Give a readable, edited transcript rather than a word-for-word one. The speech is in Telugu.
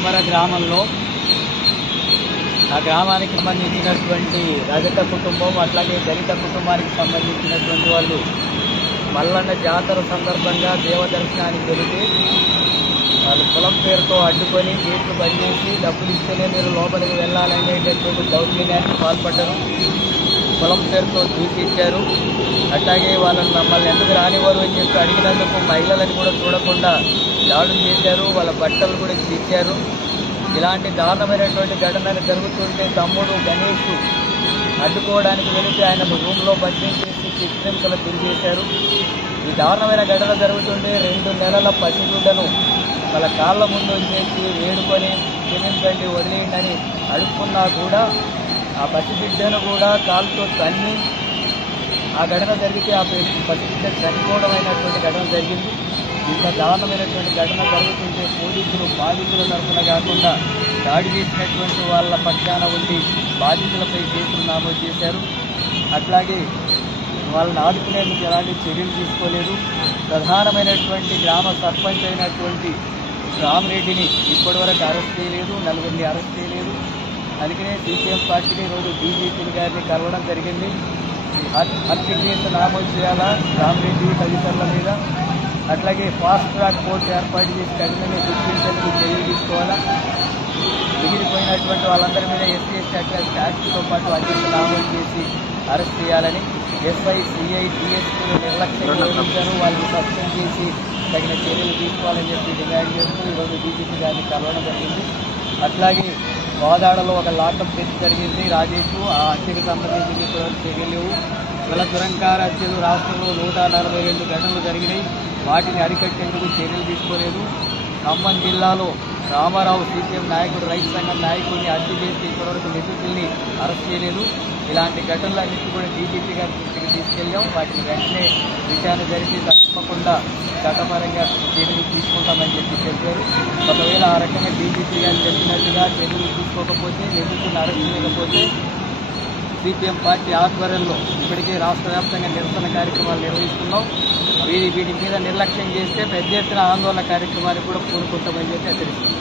తిమ్మర గ్రామంలో ఆ గ్రామానికి సంబంధించినటువంటి రజత కుటుంబం అట్లాగే దళిత కుటుంబానికి సంబంధించినటువంటి వాళ్ళు మల్లన్న జాతర సందర్భంగా దేవదర్శనానికి వెళితే వాళ్ళు కులం పేరుతో అడ్డుకొని గేట్లు బంద్ చేసి డబ్బులు ఇస్తేనే మీరు లోపలికి వెళ్ళాలనేటటువంటి దౌర్జన్యానికి పాల్పడ్డారు. కులం పేరుతో దూషించారు. అట్లాగే వాళ్ళని మమ్మల్ని ఎందుకు రానివ్వరు అని చెప్పి అడిగినందుకు మహిళలను కూడా చూడకుండా దాడులు చేశారు. వాళ్ళ బట్టలు కూడా ఇచ్చారు. ఇలాంటి దారుణమైనటువంటి ఘటనలు జరుగుతుంటే తమ్ముడు గణేష్ అడ్డుకోవడానికి వెళితే ఆయన రూమ్లో బంధించేసి చిత్రింతలు తిరిగేశారు. ఈ దారుణమైన ఘటన జరుగుతుంటే 2 నెలల పసిగుడ్డను వాళ్ళ కాళ్ళ ముందు చేసి వేడుకొని క్షమించండి వదిలేయండి అని అడుక్కున్నా కూడా ఆ పసిబిడ్డను కూడా కాలుతో తన్ని ఆ ఘటన జరిగితే ఆ పసిబిడ్డ చనిపోవడం అయినటువంటి ఘటన జరిగింది. ఇంత దారుణమైనటువంటి ఘటన జరుగుతుంటే పోలీసులు బాధితుల తరఫున కాకుండా దాడి చేసినటువంటి వాళ్ళ పక్షాన ఉండి బాధితులపై కేసులు నమోదు చేశారు. అట్లాగే వాళ్ళని ఆదుకునేందుకు ఎలాంటి చర్యలు తీసుకోలేదు. ప్రధానమైనటువంటి గ్రామ సర్పంచ్ అయినటువంటి రామరెడ్డిని ఇప్పటివరకు అరెస్ట్ చేయలేదు, 4 అరెస్ట్ చేయలేదు. అందుకనే సిపిఎం పార్టీని ఈరోజు బీజేపీ గారిని కలవడం జరిగింది. హత్య కేసు నమోదు చేయాలా రామరెడ్డి తదితరుల మీద, అట్లాగే ఫాస్ట్ ట్రాక్ కోర్టు ఏర్పాటు చేసి కఠినంగా శిక్షించేందుకు చర్యలు తీసుకోవాలా, మిగిలిపోయినటువంటి వాళ్ళందరి మీద ఎస్సీ ఎస్టీ యాక్ట్తో పాటు అధ్యక్ష నమోదు చేసి అరెస్ట్ చేయాలని ఎస్ఐ సిఐ డిఎస్పీలు నిర్లక్ష్యం వహించారు. వాళ్ళని సస్పెండ్ చేసి తగిన చర్యలు తీసుకోవాలని చెప్పి డిమాండ్ చేస్తూ ఈరోజు బీజేపీ గారిని కలవడం జరిగింది. అట్లాగే గోదాడలో ఒక లాకప్ డెత్ జరిగింది. రాజేష్ ఆ హత్యకు సంబంధించి ఇప్పటివరకు చర్యలు లేవు. కుల దురంకార హత్యలు రాష్ట్రంలో 142 ఘటనలు జరిగినాయి. వాటిని అరికట్టేందుకు చర్యలు తీసుకోలేదు. ఖమ్మం జిల్లాలో రామారావు సిపిఎం నాయకుడు రైతు సంఘం నాయకుడిని హత్య చేసి ఇప్పటివరకు నిందితుల్ని అరెస్ట్ చేయలేదు. ఇలాంటి ఘటనలన్నింటి కూడా డీజీపీ గారి దృష్టికి తీసుకెళ్ళాం. వాటిని వెంటనే విచారణ జరిపి తప్పకుండా చట్టపరంగా చర్యలు తీసుకుంటామని చెప్పారు. ఒకవేళ ఆ రకంగా డీజీపీ గారు చెప్పినట్టుగా చర్యలు తీసుకోకపోతే, నిందితులను అరెస్ట్ చేయకపోతే సిపిఎం పార్టీ ఆధ్వర్యంలో ఇప్పటికే రాష్ట్ర వ్యాప్తంగా నిరసన కార్యక్రమాలు నిర్వహిస్తున్నాం. వీటి మీద నిర్లక్ష్యం చేస్తే పెద్ద ఎత్తున ఆందోళన కార్యక్రమాన్ని కూడా పూనుకుంటామని చెప్పి హెచ్చరిస్తున్నాం.